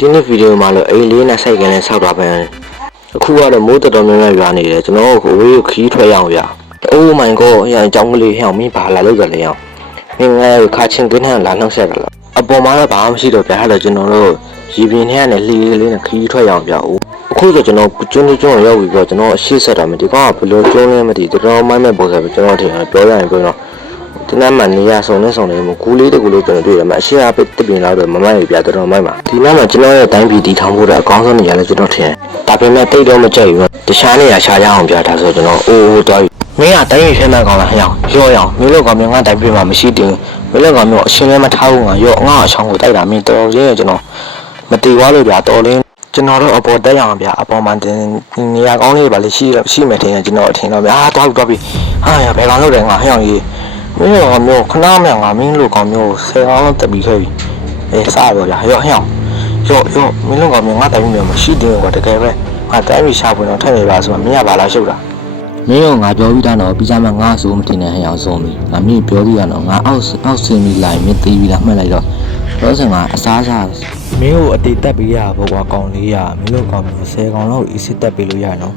ဒီနေ့ဗီဒီယိုမှာလို့အိမ်လေးနဲ့စိုက်ကန်နဲ့ဆောက်တာပဲအခုကတော့မိုးတော်တော်များများရွာနေတယ်ကျွန်တော်တို့ဝေးခီးထွက်ရအောင်ဗျာ Oh my god အရင်အကြောင်းကလေးဟောင်းမင်းဘာလာလို့ကြလဲဟောင်းမင်းငါခါချင်းကင်းနဲ့လာနှောက်ဆက်တယ်လားအပေါ်မှာတော့ဘာမှမရှိတော့ဗျာအဲ့တော့ကျွန်တော်တို့ရေပြင်ထဲကနေလှီလေးနဲ့ခီးထွက်ရအောင်ဗျာအခုဆိုကျွန်တော်ကျွန်းရောက်ပြီပေါ့ကျွန်တော်အရှိဆက်တာမဒီကောင်ကဘလို့ကျွန်းလဲမသိတော်တော်မိုင်းမဲ့ပုံစံပဲကျွန်တော်ထင်တယ်ပြောရရင်ပြောတော့ဒီနေ့မှနေရဆောင်နေကူလေးတကူလေးကျွန်တော်တွေ့ရမှာအရှိအပိတ်တပင်လောက်တော့မမိုက်ပြတော်တော်မိုက်ပါဒီနေ့မှကျွန်တော်ရဲ့တိုင်းပြည်တည်ထောင်ဖို့တော့အကောင်းဆုံးနေရာလဲကျွန်တော်ထင်ဒါပေမဲ့တိတ်တော့မကြိုက်ဘူးတခြားနေရာရှားရအောင်ပြဒါဆိုကျွန်တော်အိုးသွားပြီမင်းကတိုင်းပြည်ထဲမှာကောင်းလားဟဲ့ရော့မင်းတို့ကမြန်ငါတိုင်းပြည်မှာမရှိတင်မင်းတို့ကမျိုးအရှင်လည်းမထားဘူးငါရော့ငါအချောင်းကိုတိုက်တာမင်းတော်တော်ချင်းကျွန်တော်မတီွားလို့ဗျာတော်လင်းကျွန်တော်တို့အပေါ်တက်ရအောင်ဗျာအပေါ်မှာနေရာကောင်းလေးပါလေရှိမယ်ထင်တယ်ကျွန်တော်အထင်တော့ဗျာသွားပြီဟာရဘယ်ကောင်လုပ်တယ်ငါဟဲ့အောင်ကြီးမင်းတို့ကမျိုးခဏမှငါမင်းတို့ကောင်မျိုး10ကောင်လောက်တက်ပြီးခဲ့ပြီစားတော့ဗျာရော့မင်းတို့ကောင်မျိုးငါတိုင်းပြည်မှာမရှိတင်ကွာတကယ်ပဲငါတိုင်းပြည်ရှာဖွေတော့ထည့်နေပါဆိုမှမင်းကဘာလာရှုပ်တာမင်းကငါပြောပြီးသားတော့ပြီးသားမှငါဆိုမတင်နဲ့ဟဲ့အောင်ဆုံးပြီငါမင်းပြောပြီးသားတော့ငါအောက်ဆင်းပြီးလိုက်မင်းသေးပြီးလားမှတ်လိုက်တော့တော့ဆိုငါအစားမင်းကိုအတေတက်ပေးရဖို့ကွာကောင်လေးရမင်းတို့ကောင်မျိုး10ကောင်လောက်အစ်စ်တက်ပေးလို့ရနော်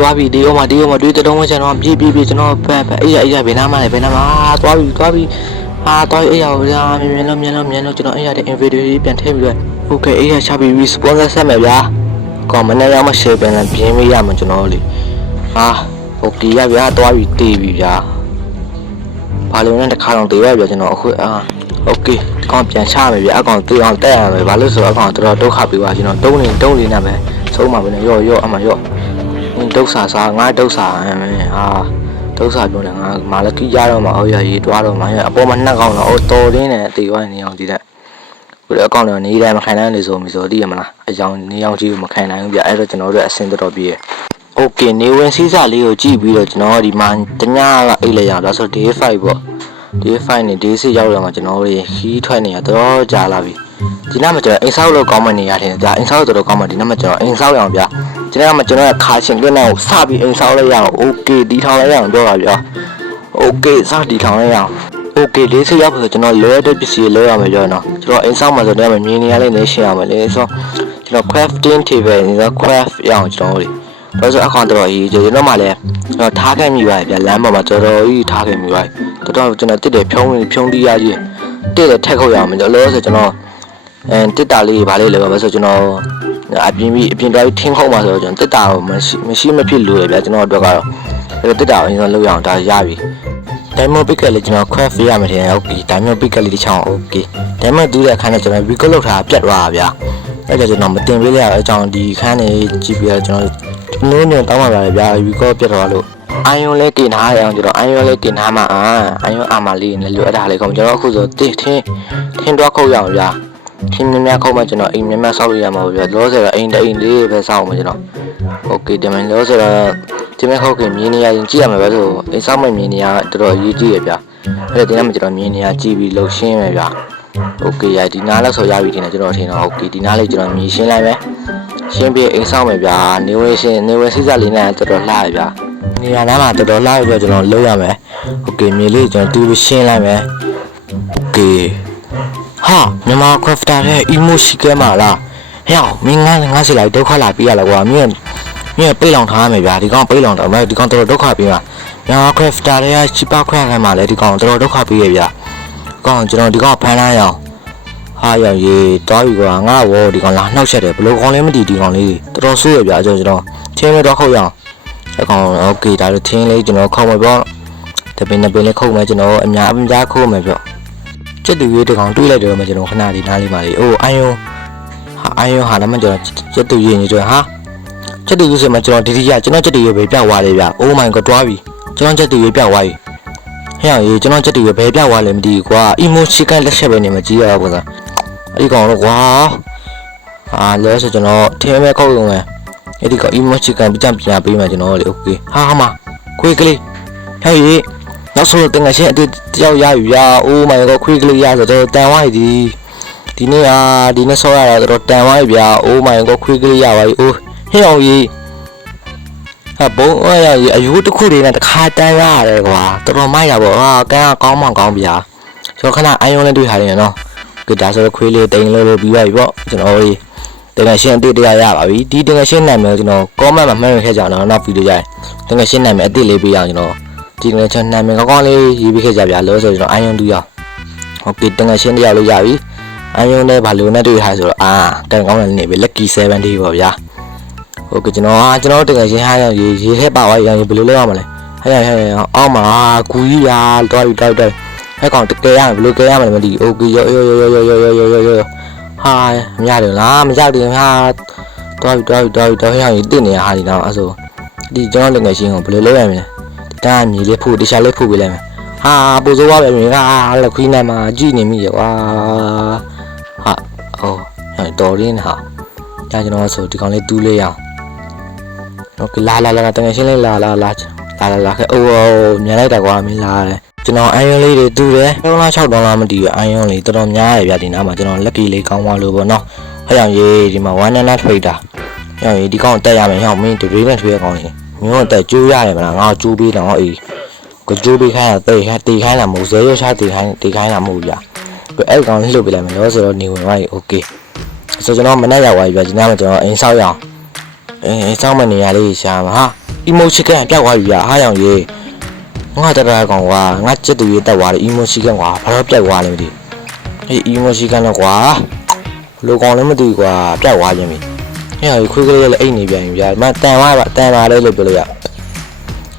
တွားပြီဒီအောင်မတွေ့တဲ့တော့မှကျွန်တော်ပြေးကျွန်တော်ဖက်အေးရဘယ်နာမှလဲတွားပြီတွားအေးရဗျာမြင်လို့ကျွန်တော်အေးရတဲ့ inventory ပြန်ထည့်ပြီးတော့ okay အေးရချပြီး sponsor ဆက်မယ်ဗျာကောင်မနဲ့ရောက်မ share ပြန်ပြင်းမေးရမှာကျွန်တော်လေokay ရဗျာတွားပြီတေးပြီဗျာဘာလို့လဲတစ်ခါတော့တေးရဗျာကျွန်တော်အခုokay ကောင်ပြန်ချမယ်ဗျာအကောင်တေးအောင်တက်ရမယ်ဘာလို့ဆိုတော့အကောင်တော်ဒုက္ခပေးပါကျွန်တော်တုံးနေနဲ့ပဲဆုံးပါပဲနဲ့ရော့အမှရော့ဒုက္ခစားငါဒုက္ခဒုက္ခပြောတယ်ငါမာလကီရတော့မှအော်ရရေးတွားတော့မှအပေါ်မှာနှက်ကောင်းတော့တော်ရင်းနဲ့တေးသွားနေအောင်ကြည့်တဲ့ခုလည်းအကောင်တော့နေတိုင်းမခံနိုင်လေဆိုမိဆိုသိရမလားအကြောင်းနေအောင်ကြည့်မခံနိုင်ဘူးဗျအဲ့တော့ကျွန်တော်တို့အဆင်တော်ပြည့်โอเคနေဝင်စီးစာလေးကိုကြည့်ပြီးတော့ကျွန်တော်ဒီမှာတညကအိတ်လိုက်ရအောင်ဒါဆို day 5ပေါ့ day 5နဲ့ day 6ရောက်တော့မှကျွန်တော်တို့ခီးထွက်နေရတော့ကြာလာပြီဒီနေ့မှကျွန်တော်အိမ်ဆောက်လို့ကောင်းမနေရတယ်ကြာအိမ်ဆောက်တော်တော်ကောင်းမှဒီနေ့မှကျွန်တော်အိမ်ဆောက်ရအောင်ဗျဒီနေ့မှကျွန်တော်ခါချင်းလွတ်နေအောင်စပြီးအိမ်ဆောက်လိုက်ရအောင်โอเคဒီထောင်လိုက်ရအောင်ပြောပါဗျโอเคစဒီထောင်လိုက်ရအောင်โอเคday 6ရောက်ဆိုကျွန်တော်လွယ်တဲ့ပစ္စည်းလွယ်ရမယ်ပြောနော်ကျွန်တော်အိမ်ဆောက်မှာဆိုတော့မြင်နေရလေးနေရှင်းရမယ်လေဆိုကျွန်တော် crafting table နေတော့ craft ရအောင်ကျွန်တော်တို့ဆိုအကောင်တော်ကြီးကျွန်တော်မှလည်းကျွန်တော်ထားခဲ့မိပါဗျာလမ်းပေါ်မှာတော်တော်ကြီးထားခဲ့မိပါတော်တော်ကျွန်တော်တစ်တယ်ဖြုံးတီးရကြီးတစ်တယ်ထက်ခုတ်ရအောင်ကျွန်တော်လို့ဆိုကျွန်တော်တစ်တာလေးဗာလေးလဲပါဆိုကျွန်တော်အပြင်တိုင်းထင်းခုတ်မှာဆိုတော့ကျွန်တော်တစ်တာကိုမရှိမဖြစ်လို့ရဗျာကျွန်တော်တို့ကတော့အဲ့တစ်တာကိုအရင်ဆုံးလုပ်ရအောင်ဒါရပြီ diamond pick လေးကျွန်တော် craft ရမယ်ထင်တယ်ဟုတ်ပြီ diamond pick လေးတစ်ချောင်း okay diamond တူးတဲ့အခါနဲ့ကျွန်တော် record လုပ်ထားပြတ်သွားတာဗျာအဲ့ဒါကျွန်တော်မတင်ပေးလိုက်ရအကြောင်းဒီခန်းနေကြည့်ပြီးတော့ကျွန်တော်နင်းတောင်းပါပါလေဗျာ record ပြတ်သွားလို့အိုင်ယွန်လေးတင်ထားရအောင်ကျွန်တော်အိုင်ယွန်လေးတင်ထားမှာအိုင်ယွန်အာမလေးနဲ့လိုအပ်တာလေးကောင်ကျွန်တော်အခုဆိုထင်းတော့ခုတ်ရအောင်ဗျာထင်းများခုတ်မှကျွန်တော်အိမ်များဆောက်လို့ရမှာဗျာလောဆိုတော့အိမ်လေးပဲဆောက်မှာကျွန်တော် okay ဒီမှာလောဆိုတော့ဒီမဲ့ခုတ်ခင်မြင်းနေရရင်ကြည့်ရမှာပဲဆိုအိမ်ဆောက်မဲ့မြင်းနေရတော်တော်ရေးကြည့်ရဗျာအဲ့ဒါဒီနေ့မှကျွန်တော်မြင်းနေရကြည့်ပြီးလှုပ်ရှင်းမယ်ဗျာ okay ရဒီနားလောက်ဆိုရပြီတင်တယ်ကျွန်တော်ထင်တော့ okay ဒီနားလေးကျွန်တော်မြည်ရှင်းလိုက်မယ်ရှင်းပြီးအိမ်ဆောက်မယ်ဗျာနေဝင်စီးစားလေးနဲ့တော်တော်လှရဗျာနေရာနားမှာတော်တော်လှရပြီးကျွန်တော်လုပ်ရမယ် okay မြေလေးကျွန်တော်တူပြီးရှင်းလိုက်မယ် okay ဟာမြန်မာ crafter ရဲ့ emoji ကမှာလားဟဲ့မင်းငါစီလိုက်ဒုက္ခလာပြီးရလားကွာမင်းပိတ်လောင်ထားရမယ်ဗျာဒီကောင်ပိတ်လောင်တော့ဒီကောင်တော်တော်ဒုက္ခပြီးမှာမြန်မာ crafter ရဲ့ cheaper craft ခိုင်းမှာလေဒီကောင်တော်တော်ဒုက္ခပြီးရဗျာကောင်ကျွန်တော်ဒီကောင်ဖမ်းလိုက်အောင်ဟာရရေးတွားပြီကွာငါ့ဘောဒီကောင်လာနှောက်ချက်တယ်ဘလို့ကောင်လည်းမတီးဒီကောင်လေးတော်တော်ဆိုးရဗျာကျွန်တော်ချင်းလေးတော့ခုတ်ရအောင်အကောင်โอเคဒါတော့ချင်းလေးကျွန်တော်ခုတ်မယ်ပေါ့တပင်းလေးခုတ်မယ်ကျွန်တော်အများခုတ်မယ်ပေါ့စက်တူရေးတကောင်တွေးလိုက်တယ်မှကျွန်တော်ခဏလေးနားလေးပါလေအိုးအိုင်ယွန်ဟာလည်းမကျွန်တော်စက်တူရေးနေတယ်ဟာစက်တူရေးဆိုမှကျွန်တော်ဒီကျွန်တော်စက်တူရေးပဲပြောက်သွားတယ်ဗျ Oh my god တွားပြီကျွန်တော်စက်တူရေးပြောက်သွားပြီဟဲ့ရေကျွန်တော်စက်တူရေးပဲပြောက်သွားလည်းမသိဘူးကွာ emoji ကလက်ချက်ပဲနေမကြည့်ရဘူးကွာအဲ့ဒီကောင်တော့ကွာလဲဆိုကျွန်တော်ထင်းမဲခုတ်ရုံပဲအဲ့ဒီကောင် emoji ကပြန်ပေးမှကျွန်တော်လေ okay ဟာမခွေးကလေးဟဲ့ရေနောက်ဆုံးတင်ငါရှင်းအတူတယောက်ရယူရ Oh my god ခွေးကလေးရဆိုတော့တန်ဝိုင်းဒီနေ့ဆောရတာတော့တန်ဝိုင်းဗျာ Oh my god ခွေးကလေးရပါပြီအိုးဟဲ့အောင်ကြီးဟာဘုံအယူတစ်ခုလေးနဲ့တစ်ခါတန်းရတယ်ကွာတော်တော်မိုက်တာပေါ့ကန်းကောင်းမှကောင်းဗျာကျွန်တော်ခဏအိုင်ယွန်လေးတွေ့ထားတယ်နော်ဒါဆိုတော့ခွေးလေးတိန်လို့ပြီးပါပြီပေါ့ကျွန်တော် တကယ်ရှင်းအစ်တရားရပါပြီဒီတကယ်ရှင်းနိုင်မယ်ကျွန်တော် comment မှာမှတ်ရခဲ့ကြအောင်နောက်ဗီဒီယိုကြတကယ်ရှင်းနိုင်မယ်အစ်စ်လေးပေးအောင်ကျွန်တော်ဒီတကယ်ရှင်းနိုင်မယ်ကောင်းကောင်းလေးရေးပေးခဲ့ကြဗျာလို့ဆိုကျွန်တော် iron 2ရောက်ဟုတ်ကဲ့တကယ်ရှင်းတရားလို့ရပြီ iron နဲ့ဘာလို့နဲ့တွေ့ထားဆိုတော့တန်ကောင်းတဲ့နေပဲ lucky 7D ပေါ့ဗျာဟုတ်ကဲ့ကျွန်တော်တကယ်ရှင်းဟာရေးထဲပါသွားရင်ဘယ်လိုလုပ်ရမလဲဟဲ့အောက်မှာဂူကြီးရာတော့ဟဲ့ကောင်တကယ်ရဘယ်လိုကဲရမလဲမသိဘူးโอเคရောဟာမရတယ်လားမရောက်တယ်ဟာတော့ဟဲ့ရင်တင့်နေရဟာဒီတော့အဲ့ဆိုဒီကျွန်တော်တကယ်ရှင်းကိုဘယ်လိုလုပ်ရမလဲတားမြေလေးဖို့တခြားလေးဖို့ပေးလိုက်မယ်ဟာပိုစိုးသွားပဲမြေကလက်ခွေးနဲ့မှာကြည့်နေမိရကွာဟာတော်ရင်းဟာဒါကျွန်တော်ဆိုဒီကောင်လေးတူးလေးရအောင်โอเคလာတကယ်ရှင်းလေးလာခဲ့အိုးမြန်လိုက်တာကွာမင်းလာတယ်ကျွန်တော် iron လေးတွေတူးတယ်$6မတည်ဘူး iron လေးတော်တော်များရဗျဒီနားမှာကျွန်တော်လက်ပြေလေးကောင်းသွားလို့ပေါ့နော်ဟဲ့အောင်ရေးဒီမှာ1 and trader ဟဲ့အောင်ရေးဒီကောင်တက်ရမယ်ဟဲ့မင်းတပြေးနဲ့ထွေးကောင်းရင်မင်းတို့တက်ကျိုးရတယ်မလားငါ့ကိုကျိုးပေးတော့အေးကိုကျိုးပေးခိုင်းတာတေးခိုင်းတာမဟုတ်ဇဲရွှေချတေးခိုင်းတာမဟုတ်ဗျအဲ့ကောင်လေးလှုပ်ပေးလိုက်မယ်လို့ဆိုတော့နေဝင်သွားပြီโอเคဆိုကျွန်တော်မနေ့ရောက်သွားပြီဗျဒီနားမှာကျွန်တော်အိမ်ဆောက်ရအောင်အိမ်ဆောက်မနေရလေးရှာမှာဟာ emoji ကပြောက်သွားပြီဗျအားရောင်ရေးငါတရကောင်ကွာငါจิตတူရေးတက်သွားတယ် emoji ကကွာဘာလို့ပြောက်သွားလဲမသိအေး emoji ကတော့ကွာဘလိုကောင်လည်းမသိကွာပြောက်သွားခြင်းပြီဟဲ့ခွေးကလေးလည်းအိတ်နေပြန်ပြီဗျာမတန်သွားပါတန်ပါလေလို့ပြောလို့ရ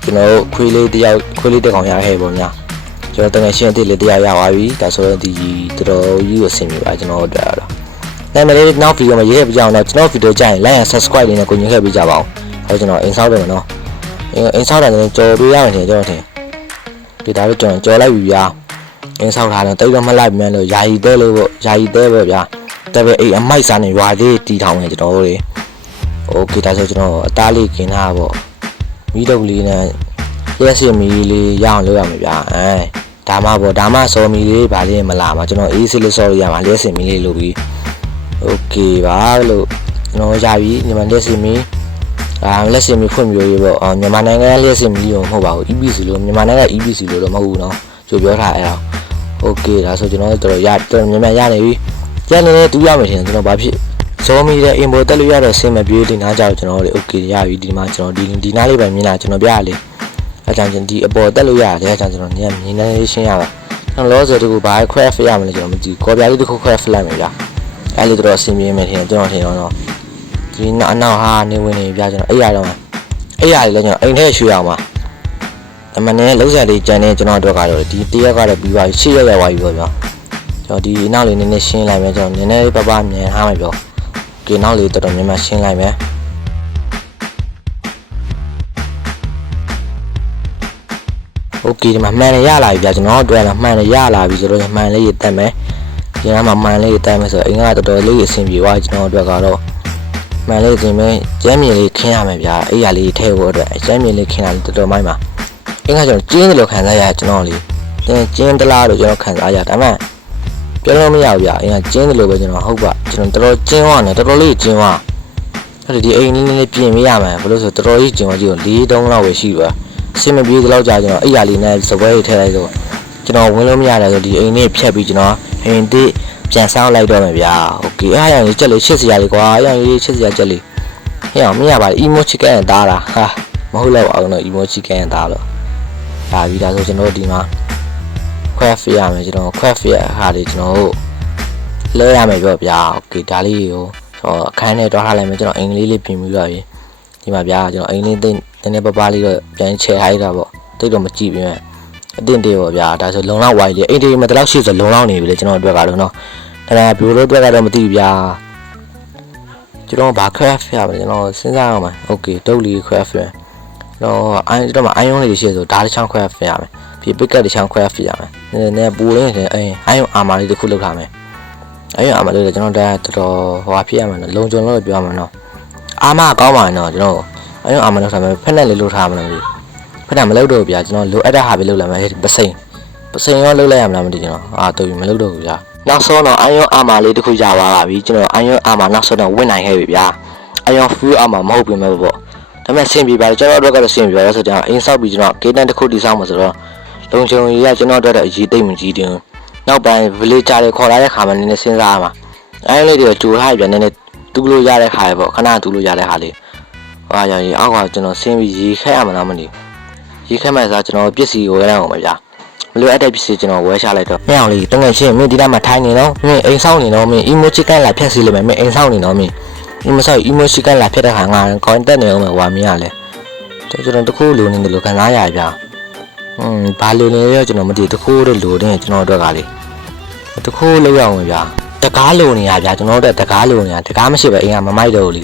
ကျွန်တော်ခွေးလေးတစ်ကောင်ရခဲ့ပေါ့ညာကျွန်တော်တကယ်ရှင်းအစ်လေးတရားရသွားပြီဒါဆိုတော့ဒီတော်တော်ကြီးကိုအဆင်ပြေပါကျွန်တော်တို့တွေ့ရတော့နာမည်လေးနောက်ဗီဒီယိုမှာရေးခဲ့ပြကြအောင်တော့ကျွန်တော်ဗီဒီယိုကြရင် like and subscribe လေးနဲ့ကိုညွှန်ခဲ့ပေးကြပါဦးဟောကျွန်တော်အိမ်ဆောက်တယ်နော်အိမ်ဆောက်တာလည်းကြော်ပေးရမယ်ထင်ကျွန်တော်ထင်ဒီဒါလို့ကျွန်တော်ကြော်လိုက်ပြီဗျာအိမ်ဆောက်ထားတယ်တိတ်တော့မလိုက်မြန်လို့ယာယီတဲလို့ပေါ့ယာယီတဲပေါ့ဗျာတပည့်အိမ်အမိုက်စားနေရွာလေးတီထောင်နေကျွန်တော်တို့โอเคဒါဆိုကျွန်တော်အသားလေးกินတာပေါ့မီးတုပ်လေးနဲ့လျှက်စစ်မီးလေးရအောင်လုပ်ရမယ်ဗျာဒါမှပေါ့ဒါမှစော်မီလေးဗာလေးမလာမှာကျွန်တော်အေးစစ်လေးစော်ရရမှာလျှက်စစ်မီးလေးလုပ်ပြီးโอเคပါလို့ကျွန်တော်ရပြီညီမလျှက်စစ်မီးလက်စင်မီဖွင့်ပြရေးပေါ့မြန်မာနိုင်ငံလက်စင်မီရောမဟုတ်ပါဘူး EPC လို့မြန်မာနိုင်ငံ EPC လို့တော့မဟုတ်ဘူးเนาะကြိုပြောထားအဲ့ဒါโอเคဒါဆိုကျွန်တော်တို့တော်မြန်မာရနေပြီကျန်နေတဲ့တူးရမယ်ထင်တယ်ကျွန်တော်ဘာဖြစ်ဇော်မီတဲ့ import တက်လို့ရတော့ဆင်းမပြေးဒီနားကြောက်ကျွန်တော်တို့โอเคရပြီဒီမှာကျွန်တော်ဒီနားလေးပဲမြင်လာကျွန်တော်ပြရလေအဲကြောင့်ဒီအပေါ်တက်လို့ရတယ်အဲကြောင့်ကျွန်တော်ညမြင်နေရှင်းရပါကျွန်တော်လောဆိုတကူဘာခွဲဖရမလဲကျွန်တော်မကြည့်ကော်ပြားလေးတစ်ခုခွဲဖလိုက်မယ်ဗျာအဲ့လိုတော့အဆင်ပြေမယ်ထင်တယ်ကျွန်တော်ထင်တော့ဒီနောက်ဟာနေဝင်နေပြကျွန်တော်အဲ့ရတော့အဲ့ရလေးလည်းကျွန်တော်အိမ်ထဲရွှေအောင်ပါအမှန်နဲ့လုံးဆက်လေးကြံနေကျွန်တော်အတွက်ကတော့ဒီတရက်ကတော့ပြီးပါပြီ6ရက်ရောက်သွားပြီပေါ့ဗျာကျွန်တော်ဒီနောက်လေးနည်းနည်းရှင်းလိုက်မယ်ကျွန်တော်နည်းနည်းပပမြန်ထားမယ်ပြောဒီနောက်လေးတော်တော်များများရှင်းလိုက်မယ်โอเคဒီမှာမှန်ရလာပြီဗျာကျွန်တော်အတွက်လည်းမှန်ရလာပြီဆိုတော့မှန်လေးရတက်မယ်ဒီနားမှာမှန်လေးရတက်မယ်ဆိုတော့အိမ်ကတော်တော်လေးအဆင်ပြေသွားကျွန်တော်အတွက်ကတော့မှန်လေးတင်မယ်ကျမ်းမြေလေးခင်းရမယ်ဗျာအဲ့ရလေးထဲဖို့အတွက်ကျမ်းမြေလေးခင်းတာတော်တော်မိုင်းပါအင်းကကျွန်တော်ကျင်းတယ်လို့ခံစားရကျွန်တော်လေးကျင်းတလားလို့ကျွန်တော်ခံစားရဒါမှပြောလို့မရဘူးဗျာအင်းကကျင်းတယ်လို့ပဲကျွန်တော်ဟုတ်ပါကျွန်တော်တော်တော်ကျင်းသွားတယ်တော်တော်လေးကျင်းသွားအဲ့ဒီအိမ်လေးလေးပြင်ပေးရမယ်ဘလို့ဆိုတော်တော်ကြီးကျင်းသွားကြည့်တော့4-3လောက်ပဲရှိပါအဆင်မပြေသလောက်ကြာကျွန်တော်အဲ့ရလေးနဲ့စပွဲတွေထည့်လိုက်တော့ကျွန်တော်ဝင်လို့မရတယ်ဆိုဒီအိမ်လေးဖြတ်ပြီးကျွန်တော်အိမ်တိပြန်ဆောင်းလိုက်တော့မယ်ဗျာโอเคအားရရင်ချက်လေးချစ်စရာလေးကွာအားရရင်ချစ်စရာချက်လေးဟဲ့အောင်မရပါဘူး emoji ကရင်သားလားဟာမဟုတ်တော့အောင်တော့ emoji ကရင်သားလို့ဒါပြီးဒါဆိုကျွန်တော်ဒီမှာခွဲဖရမယ်ကျွန်တော်ခွဲဖရဟာလေးကျွန်တော်တို့လဲရမယ်ပြောဗျာโอเคဒါလေးကိုအခန်းထဲတွားထားလိုက်မယ်ကျွန်တော်အင်္ဂလိပ်လေးပြင်ပြီးတော့ဒီမှာဗျာကျွန်တော်အင်္ဂလိပ်သိနေပပလေးတော့ပြန်ချဲထားရတာပေါ့တိတ်တော့မကြည့်ပြန်အတင်းတေးပေါ့ဗျာဒါဆိုလုံလောက်ဝိုင်းလေးအိမ်တေးမှာတလောက်ရှိဆိုလုံလောက်နေပြီလေကျွန်တော်အတွက်ကတော့နော်ဒါပေမဲ့ဘယ်လိုအတွက်ကတော့မသိဘူးဗျာကျွန်တော်ဘာ craft ရပါလဲကျွန်တော်စဉ်းစားအောင်ပါโอเคတုပ်လေး craft ရတော့ကျွန်တော်မှာ iron လေးရှိဆိုဒါတစ်ချောင်း craft ရမယ်ပြီး picket တစ်ချောင်း craft ရမယ်နည်းပူလေးနဲ့iron armor လေးတစ်ခုလုပ်ထားမယ်iron armor လေးကျွန်တော်ဒါတော်တော်ဟိုဖြစ်ရမှာနော်လုံခြုံလို့ပြောမှာနော်အာမကောင်းပါနော်ကျွန်တော် iron armor လုပ်ထားမယ်ဖက်နဲ့လေးလုပ်ထားမှာလို့ဖက်နဲ့မလုပ်တော့ဗျာကျွန်တော်လိုအပ်တဲ့ဟာပဲလုပ်လိုက်မယ်ပစိန်ရောလုပ်လိုက်ရမလားမသိကျွန်တော်တော်ပြီမလုပ်တော့ဘူးဗျာနောက်ဆုံးတော့ iron armor လေးတစ်ခုရပါပါပြီကျွန်တော် iron armor နောက်ဆုံးတော့ဝင်နိုင်ခဲ့ပြီဗျာ iron full armor မဟုတ်ပြင်မဲ့ပေါ့ဒါပေမဲ့ဆင်ပြေပါလေကျွန်တော်တို့ကတော့ဆင်ပြေပါလေဆိုတော့အင်းဆောက်ပြီးကျွန်တော်ကေတန်တစ်ခုတီးဆောင်မှာဆိုတော့လုံချုံကြီးကကျွန်တော်တို့အရေးသိမ့်မကြီးတင်နောက်ပိုင်း villager တွေခေါ်လာတဲ့ခါမှနည်းနည်းစဉ်းစားရမှာ iron လေးတွေကြိုထားပြန်နည်းနည်း တူလို့ရတဲ့ခါလေပေါ့ခဏတူလို့ရတဲ့ခါလေးဟိုအားကြောင့်အောက်ကကျွန်တော်ဆင်းပြီးရေခက်ရမှာလားမသိရေခက်မှဆိုကျွန်တော်ပစ္စည်းကိုဝယ်ရအောင်ပါဗျာမလို့အဲ့တဲ့ပစ္စည်းကျွန်တော်ဝယ်ချလိုက်တော့မင်းအောင်လေးတငယ်ချင်းမင်းဒီတိုင်းမှာထိုင်နေတော့မင်းအိမ်ဆောင်နေတော့မင်း emoji ကလာဖြတ်စီလိမ့်မယ်မင်းအိမ်ဆောင်နေတော့မင်းဒီမဆောက် emoji ကလာဖြတ်တဲ့ခါငါ contact နေအောင်ဝါမင်းရလဲကျွန်တော်တခုလိုနေတယ်လို့ခံစားရဗျာဘာလိုနေလဲကျွန်တော်မသိတခုတော့လိုနေကျွန်တော်တို့ကလေတခုလောက်ရအောင်ဗျာတကားလိုနေရဗျာကျွန်တော်တို့တကားလိုနေရတကားမရှိပဲအိမ်ကမမိုက်တော့ဘူးလी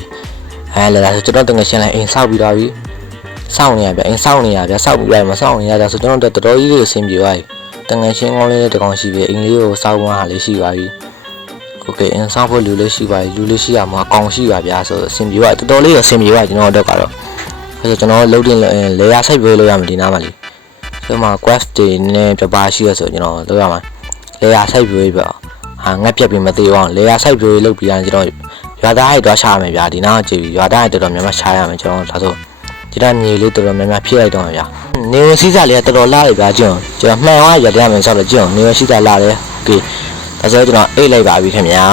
လဲဒါဆိုကျွန်တော်တငယ်ချင်းလဲအိမ်ဆောက်ပြီးတော့ပြီစောင့်နေရဗျအိမ်စောင့်နေရဗျစောက်ပြီးလိုက်မစောင့်နေရတာဆိုကျွန်တော်တို့တော်တော်ကြီးအဆင်ပြေသွားပြီတငယ်ချင်းကောင်းလေးတကောင်ရှိပြီအိမ်လေးကိုစောက်သွားလေးရှိပါပြီโอเคအိမ်စောက်ဖို့လူလေးရှိပါပြီလူလေးရှိရမှာအကောင်ရှိပါဗျာဆိုအဆင်ပြေသွားတော်တော်လေးအဆင်ပြေသွားကျွန်တော်တို့ကတော့ဆိုကျွန်တော်လုံးတင်လေယာဆိုင်ပြေးလို့ရမှာဒီနားမှာလीဆိုမှာ quest တွေနဲ့ပြပါရှိရဆိုကျွန်တော်လုပ်ရမှာလေယာဆိုင်ပြေးပြဟာငက်ပြက်ပြီးမသေးအောင်လေယာဆိုင်ပြေးလုပ်ပြီးရင်ကျွန်တော်ရွာသားဟိုတော့ရှာမယ်ဗျာဒီနားကြည့်ပြီးရွာသားဟိုတော်တော်များများရှာရမယ်ကျွန်တော်ဒါဆိုဒီတိုင်းမြေလေးတော်တော်များများဖြည့်လိုက်တော့ဗျာနေဝင်စီးစားလေးကတော်တော်လာတယ်ဗျာကျွန်တော်မှန်သွားရတဲ့မယ်ဆိုတော့ကျွန်တော်နေဝင်စီးစားလာတယ်โอเคဒါဆိုကျွန်တော်အိတ်လိုက်ပါပြီခင်ဗျာ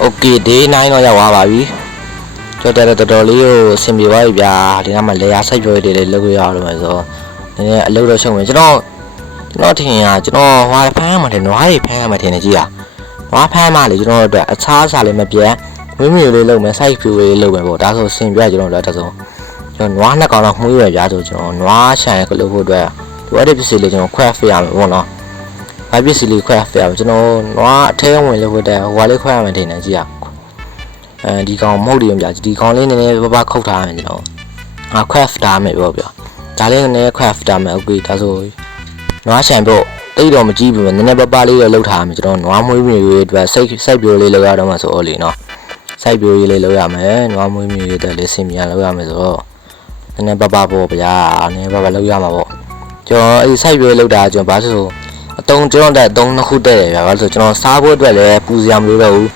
โอเค day 9တော့ရောက်သွားပါပြီတော်တော်လေးကိုအဆင်ပြေသွားပြီဗျာဒီနားမှာလေယာစိုက်ပြောတွေလေးလုပ်ရအောင်လို့ဆိုတော့နည်းနည်းအလုပ်တော့ရှုံးမယ်ကျွန်တော်ထင်ရကျွန်တော်ဟွာဖမ်းမှတယ်နွားတွေဖမ်းမှထင်နေကြည့်ရနွားဖမ်းမှလေကျွန်တော်တို့အခြားစားလေးမပြတ်မွေးမြူလေးလုပ်မယ်စိုက်ဖြူလေးလုပ်မယ်ပေါ့ဒါဆိုစင်ပြကျွန်တော်တို့ဒါဆိုကျွန်တော်နွားနှစ်ကောင်တော့မှုရွယ်ပြဆိုကျွန်တော်နွားရှန်ကလုပ်ဖို့အတွက်ဒီအဲ့ဒီပစ္စည်းလေးကျွန်တော်ခွဲဖရမယ်ပေါ့နော်ဘာပစ္စည်းလေးခွဲဖရမယ်ကျွန်တော်နွားအထဲဝင်လုပ်ဖို့အတွက်ဟိုဟာလေးခွဲရမယ်ထင်နေကြည့်ရဒီကောင်မဟုတ်တယ်ဗျာဒီကောင်လေးနည်းနည်းပပခုတ်ထားမယ်ကျွန်တော်ခွဲဖထားမယ်ပေါ့ဗျာဒါလေးနည်းနည်းခွဲဖထားမယ်โอเคဒါဆိုနွားရှန်ပေါ့တိတ်တော့မကြည့်ဘူးနည်းနည်းပပလေးတော့လှုပ်ထားမယ်ကျွန်တော်နွားမွေးမြူရေးအတွက်စိုက်ပြိုလေးလုပ်ရတော့မှဆိုတော့လေနော်စိုက်ပြိုရေးလေးလုပ်ရမယ်နွားမွေးမြူရေးအတွက်လေးစင်မြန်လုပ်ရမယ်ဆိုတော့နည်းနည်းပပပေါ့ဗျာနည်းနည်းပပလုပ်ရမှာပေါ့ကျွန်တော်အဲ့စိုက်ပြိုရေးလုပ်တာကျွန်တော်ဘာလို့အတုံးကျွန်တော်တဲ့အတုံးနှစ်ခုတက်တယ်ဗျာဘာလို့ဆိုကျွန်တော်စားဖို့အတွက်လည်းပူစရာမလိုတော့ဘူး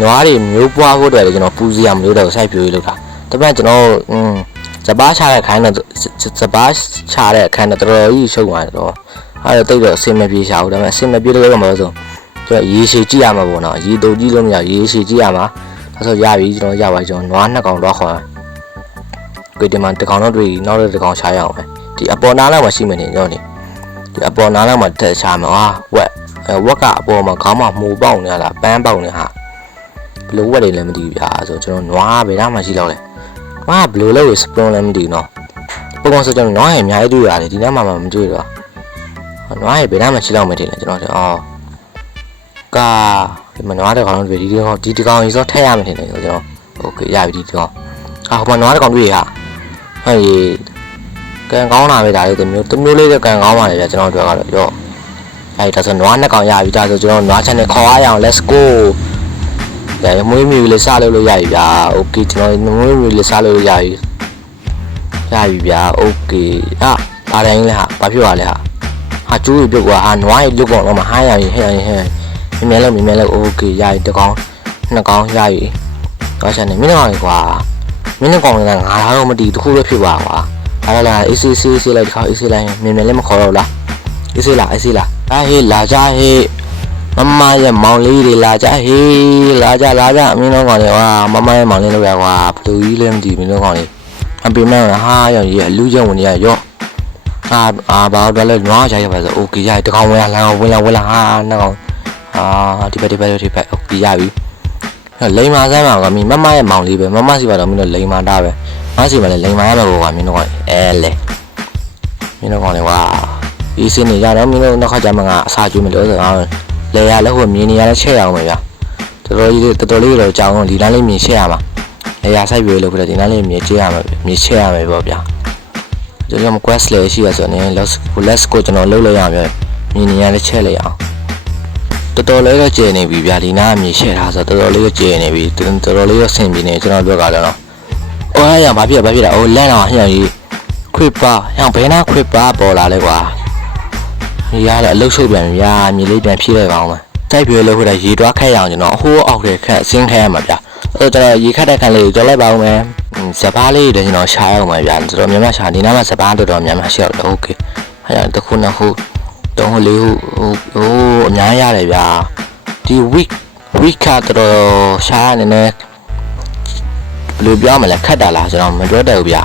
နွားတွေမျိုးပွားဖို့အတွက်လည်းကျွန်တော်ပူစရာမလိုတော့စိုက်ပြိုရေးလုပ်တာဒါပေမဲ့ကျွန်တော်စပားချတဲ့ခိုင်းတော့စပားချတဲ့ခိုင်းတော့တော်တော်ကြီးရှုပ်သွားတယ်တော့အဲ့တော့တိတ်တော့အစင်မပြေရှာဘူးဒါပေမဲ့အစင်မပြေတော့မှဆိုကျွန်တော်ရေရှည်ကြည့်ရမှာပေါ့နော်ရေတုပ်ကြည့်လို့မရရေရှည်ကြည့်ရမှာဒါဆိုရပြီကျွန်တော်ရပါကျွန်တော်နွားနှစ်ကောင်တော့ခေါ်ကိုဒီမှာတစ်ကောင်တော့တွေ့နောက်တစ်ကောင်ရှာရအောင်ပဲဒီအပေါ်နားလောက်မှာရှိမနေကျွန်တော်နေဒီအပေါ်နားလောက်မှာတက်ရှာမှာဟာဝက်ကအပေါ်မှာခေါင်းမှာမှုပေါက်နေလားပန်းပေါက်နေဟာဘလို့ဝက်တွေလည်းမသိဘူးဗျာဆိုကျွန်တော်နွားဘယ်တော့မှရှိတော့လဲနွားဘလို့လဲစပရွန်လည်းမသိဘူးနော်ပုံကောင်ဆိုကျွန်တော်နွားရဲ့အများကြီးတွေ့ရတယ်ဒီနေ့မှမတွေ့တော့နွားရဲ့ဘယ်တော့မှရှိတော့မထင်နဲ့ကျွန်တော်ကာဒီမနွားတဲ့ကောင်တွေဒီကောင်ကြီးစောထည့်ရမှထင်တယ်ကျွန်တော်โอเคရပြီဒီကောင်ဟိုမှာနွားတဲ့ကောင်တွေ့ရဟဲ့ကန်ကောင်းလာပဲဒါလေးတမျိုးလေးကန်ကောင်းပါလေဗျာကျွန်တော်တို့ကတော့ရောအဲ့ဒါဆိုနွားနှစ်ကောင်ရပြီဒါဆိုကျွန်တော်နွား channel ခေါ်ရအောင် let's go ဒါမွေးမြူလေးစားလို့ရပြီဗျာโอเคကျွန်တော်မွေးမြူလေးစားလို့ရပြီဗျာโอเคဘာတိုင်းလဲဟာဘာဖြစ်သွားလဲဟာကျိုးပြုတ်သွားဟာနွားရုပ်ကောင်တော့မဟိုင်းရရင်ဟဲ့မြင်လဲโอเคရပြီတစ်ကောင်နှစ်ကောင်ရပြီတော့ဆက်နေမင်းကောင်ကွာမင်းကောင်လည်းငါတော့မတည်တခုပဲဖြစ်သွားကွာဒါလည်းအေးဆေးလိုက်တစ်ခါအေးဆေးလိုက်မြင်လည်းမခေါ်တော့လားအေးဆေးလားဟေးလာကြဟေးမမရဲ့မောင်လေးတွေလာကြဟေးလာကြမင်းကောင်လည်းကွာမမရဲ့မောင်လေးလောက်ရကွာဘလူကြီးလည်းမတည်မင်းကောင်လေးအပြင်မဲ့ဟာရောင်ကြီးအလူကျုံဝင်ရရောဘာတော့လဲနွားရိုက်ရပါဆိုโอเคရတကောင်ဝင်လာဝင်လာဟာနှစ်ကောင်ဒီဘက်โอเคရပြီလိန်မာဆန်းမှာကမင်းမမရဲ့မောင်လေးပဲမမစီပါတော့မင်းတို့လိန်မာတာပဲမစီပါလေလိန်မာရမှာပေါ့ကွာမင်းတို့ကလေမင်းတို့ကောင်လေကွာဒီစင်းနေကြတော့မင်းတို့နောက်ခါကျမှငါအစာကျွေးမလို့ဆိုတော့လေရလည်းဟိုမြင်းနေရလည်းချက်ရအောင်ပဲဗျာတော်တော်လေးတော့ကြောင်းဒီလမ်းလေးမြင်ချက်ရမှာလေရဆိုင်ပြေလို့ပြတယ်ဒီလမ်းလေးမြင်ချက်ရမှာမြင်ချက်ရမယ်ပေါ့ဗျာကျွန်တော် quest လေးရှိရဆိုရင် let's go ကျွန်တော်လုပ်လိုက်ရအောင်မြင်နေရလည်းချက်လိုက်အောင်တော်တော်လေးတော့ကျနေပြီဗျာဒီနားအမြင်ရှက်ထားဆိုတော်တော်လေးတော့ကျနေပြီတော်တော်လေးတော့ဆင်ပြေနေကျွန်တော်တို့ကလည်းနော်အော်ဟဲ့ရဘာဖြစ်တာအိုးလန့်တော့ဟျံကြီးခွေပါဟျံဘယ်နာခွေပါပေါ်လာလဲကွာဒီရလည်းအလုတ်ရှုပ်ပြန်ပြီဗျာမြေလေးပြန်ဖြည့်လိုက်ပါအောင်စိုက်ပြေလို့ဟိုတာရေတွားခက်ရအောင်ကျွန်တော်အဟိုးအောက်ထဲခက်ဆင်းခဲရမှာဗျာအဲ့တော့ရေခက်တဲ့ခံလေးကြော်လိုက်ပါဦးမယ်စပားလေးတွေကျွန်တော်ရှာရအောင်ပါဗျာတော်တော်များများရှာဒီနားမှာစပားတော်တော်များများရှာတော့โอเคအဲ့ဒါတစ်ခုနှစ်ခု3ခု4ခုဟိုအများရတယ်ဗျာဒီ week ဝိခတော်ရှားနေနေဘယ်လိုပြောမလဲခတ်တာလားကျွန်တော်မပြောတတ်ဘူးဗျာ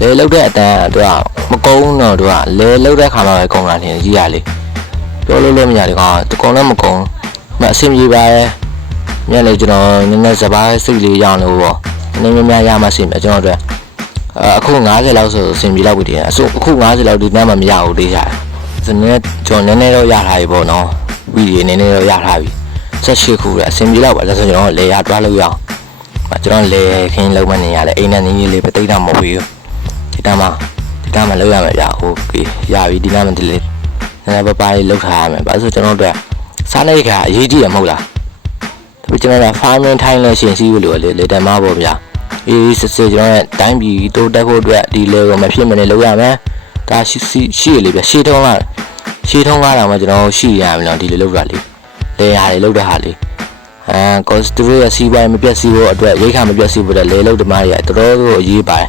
လေလောက်တဲ့အတန်းသူကမကုန်းတော့သူကလေလောက်တဲ့ခါမှပဲကုန်းလာနေကြီးရလေပြောလို့မရတယ်ကောင်တကုန်းလည်းမကုန်းမအဆင်ပြေပါရဲ့မြက်လေကျွန်တော်နည်းနည်းစပါးစိတ်လေးရအောင်လို့ပေါ့နည်းနည်းများရမှဆင်ပြကျွန်တော်တို့အခု90လောက်ဆိုအဆင်ပြေလောက်ပြီတည်းအခု90လောက်ဒီတန်းမှမရဘူးတေးရတယ်စနေကျွန်တော်နည်းနည်းတော့ရထားပြီပေါ့နော်ဝီဒီနည်းနည်းတော့ရထားပြီ18ခုလည်းအဆင်ပြေလောက်ပါလဲဆိုကျွန်တော်လေရတွားလို့ရအောင်ကျွန်တော်လေခင်းလုံးမနေရတယ်အိမ်နဲ့နည်းနည်းလေးပဲတိတ်တာမဟုတ်ဘူးဒီတန်းမှာလောက်ရမယ်ဗျာโอเคရပြီဒီနားမှာဒီလေးနည်းနည်းပါးလေးလောက်ထားရမယ်ဘာလို့ဆိုကျွန်တော်တို့စားနေကအရေးကြီးရမဟုတ်လားဒါပေမဲ့ကျွန်တော်က farming ထိုင်းလို့ရှင်စီးလို့လေတမပေါ့ဗျာအေးစစ်စစ်ကျွန်တော်ရဲ့တိုင်းပြည်တိုးတက်ဖို့အတွက်ဒီလေကိုမဖြစ်မနေလောက်ရမယ်ဒါရှိရလေဗျာရှေးထုံးကားတော့မှကျွန်တော်ရှိရမယ်နော်ဒီလိုလောက်တာလေလေဟာလေလောက်တဲ့ဟာလေကောစတူရဲ့စီးပွားရေးမပြတ်စီးဖို့အတွက်ရိတ်ခါမပြတ်စီးဖို့အတွက်လေလောက်ဓမ္မတွေကတော်တော်အရေးပါတယ်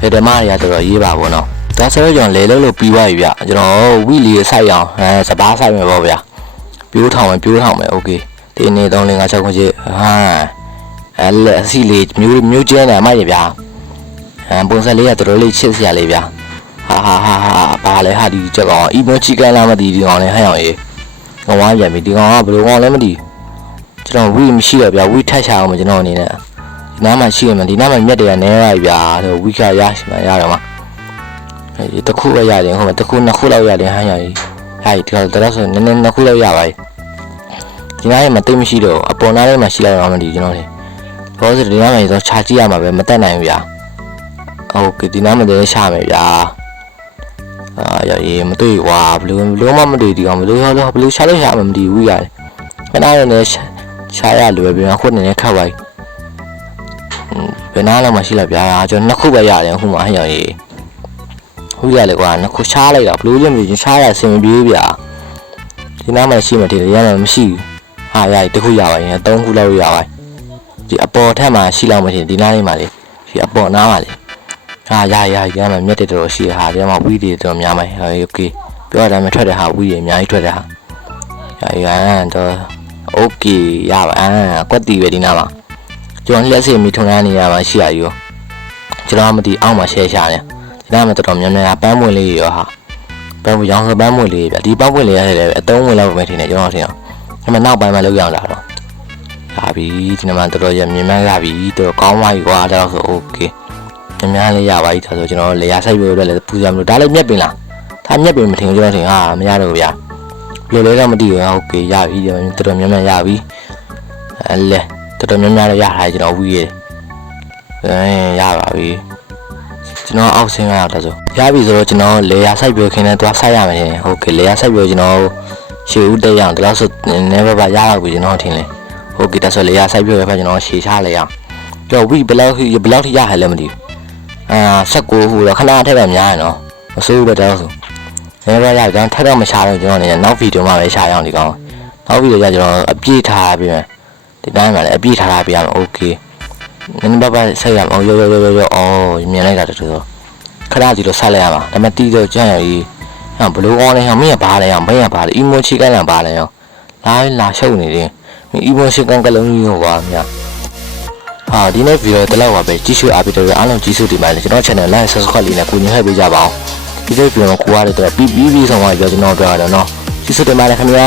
လေဓမ္မတွေကတော်တော်ရေးပါပေါ့နော်ဒါဆိုတော့ကျွန်တော်လေလုံးလို့ပြီးသွားပြီဗျကျွန်တော်ဝီလီစိုက်အောင်စပါးစိုက်မယ်ပေါ့ဗျာပြိုးထောင်မယ်โอเคဒီနေ့3 4 5 6ခုကြီးလက်စီလေးမျိုးကျန်းတယ်အမကြီးဗျာပုံစံလေးကတော်တော်လေးချစ်စရာလေးဗျာဟာဘာလဲဟာဒီချက်ကောင်အီမွန်ချီကန်လာမသိဒီကောင်လေးဟဲ့အောင်ရေးကောင်ဝါပြန်ပြီဒီကောင်ကဘယ်လိုကောင်လဲမသိကျွန်တော်ဝီမရှိရဗျာဝီထက်ချအောင်ကျွန်တော်အနေနဲ့ဒီနားမှာရှိရမယ်ဒီနားမှာမြက်တွေကနဲရဗျာဝီကရရှိမှရတော့မှာတခုပဲရတယ်ဟုတ်မှာတခုနှစ်ခုလောက်ရတယ်ဟမ်းရည်ဟာဒီတော့ဆိုနည်းနည်းနှစ်ခုလောက်ရပါပြီဒီနားမှာတိတ်မရှိတော့အပေါ်နားလေးမှာရှိလိုက်တော့မသိကျွန်တော်လေဘောစဒီနားမှာဆိုခြာကြည့်ရမှာပဲမတက်နိုင်ဘူးဗျာဟုတ်ကဲ့ဒီနားမှာတည်းရှာမယ်ဗျာမတွေ့ဝါဘလို့မှမတွေ့ဒီကောင်ဘလို့ရှာလို့ရှာမှမသိဘူးရတယ်ခဏနဲ့ရှာရလို့ပဲပြန်ခုနေနဲ့ခတ်ပါဘယ်နားလောက်မှရှိလိုက်ဗျာကျွန်တော်နှစ်ခုပဲရတယ်အခုမှဟမ်းရည်ဟုတ်ရလေကွာနှစ်ခုရှားလိုက်တာဘလို့လဲမသိရှားရဆင်မပြေးဗျာဒီနားမှာရှိမှဒီရမ်းမှမရှိဘူးဟာရတခုရပါရင်3ခုလောက်ရပါဒီအပေါ်ထက်မှာရှိလောက်မှဒီနားလေးမှာလေဒီအပေါ်နားမှာလေဟာရမ်းမှမြက်တဲ့တော်ရှိဟာဒီမှာဝီးတွေတော်များမယ်โอเคပြောရမယ်ထွက်တဲ့ဟာဝီးတွေအများကြီးထွက်တဲ့ဟာရတော့โอเคရပါကွက်တီပဲဒီနားမှာကျွန်တော်လက်စီမီထုံရနေရမှာရှိရယူကျွန်တော်မသိအောက်မှာရှယ်ရှာနေဒီနားမှာတော်တော်များများပန်းပွင့်လေးရောဟာပန်းပွင့်ရောင်းပန်းပွင့်လေးဗျဒီပန်းပွင့်လေးရတယ်အသုံးဝင်လောက်ပဲထင်တယ်ကျွန်တော်ထင်အောင်ဒါပေမဲ့နောက်ပိုင်းမှာလောက်ရအောင်လာတော့ဟာပြီဒီနားမှာတော်တော်ရမြင်မှန်းရပြီတော်ကောင်းပါပြီကွာဒါတော့ဆိုโอเคများလေးရပါပြီဒါဆိုကျွန်တော်လေယာဆိုင်ပြိုအတွက်လည်းပူစရာမလိုဒါလည်းမြက်ပင်လားဒါမြက်ပင်မထင်ကျွန်တော်ထင်ဟာမရတော့ဗျာဘယ်လိုလဲတော့မသိဘူးโอเคရပြီတော်တော်များများရပြီလဲတော်တော်များများတော့ရထားကျွန်တော်ဝီးရရပါပြီကျွန်တော်အောက်ဆင်းရတော့ဆိုရပြီဆိုတော့ကျွန်တော်လေယာဆိုင်ပြိုခင်းနဲ့သွားဆိုင်ရမယ်โอเคလေယာဆိုင်ပြိုကျွန်တော်ရှေ့ဦးတက်ရအောင်ဒါဆိုနည်းပါးရတော့ပြီကျွန်တော်ထင်လေโอเคဒါဆိုလေယာဆိုင်ပြိုရဖက်ကျွန်တော်ရှေ့ချလိုက်အောင်ကြောဝီးဘယ်လောက်ထိရဟဲလဲမသိဘူး19ခုတော့ခဏထက်ပဲများရနော်မစိုးဘူးတော့ဆိုနည်းပါးရကျွန်တော်ထက်တော့မချတော့ကျွန်တော်အနေနဲ့နောက်ဗီဒီယိုမှာပဲရှာရအောင်ဒီကောင်နောက်ဗီဒီယိုကျကျွန်တော်အပြည့်ထားပြီးမယ်ဒီတိုင်းမှာလည်းအပြည့်ထားပြရမယ်โอเคနည်းနည်းပါးဆက်ရအောင်ရောမြင်လိုက်တာတူတော့ခဏစီတော့ဆက်လိုက်ရမှာဒါပေမဲ့တီးတော့ကြံ့ရည်ဘလို့ကောင်းလဲမင်းကဘာလဲမင်းကဘာလဲအီမိုချီကန်လာဘာလဲလာရှုပ်နေတယ်မင်းအီမိုချီကန်ကလုံးကြီးဟောပါမြတ်ဟာဒီနေ့ဗီဒီယိုတလောက်ပါပဲကြည့်ရှုအားပေးတဲ့အားလုံးကြည့်ရှုဒီမှာလည်းကျွန်တော် channel like subscribe လေးနဲ့ကိုညွှန်ဟဲ့ပေးကြပါအောင်ဒီနေ့ဗီဒီယိုမှာကိုရတဲ့ပြီးဆောင်ပါပြောကျွန်တော်တို့ရတော့နော်ကြည့်ရှုတင်ပါတယ်ခင်ဗျာ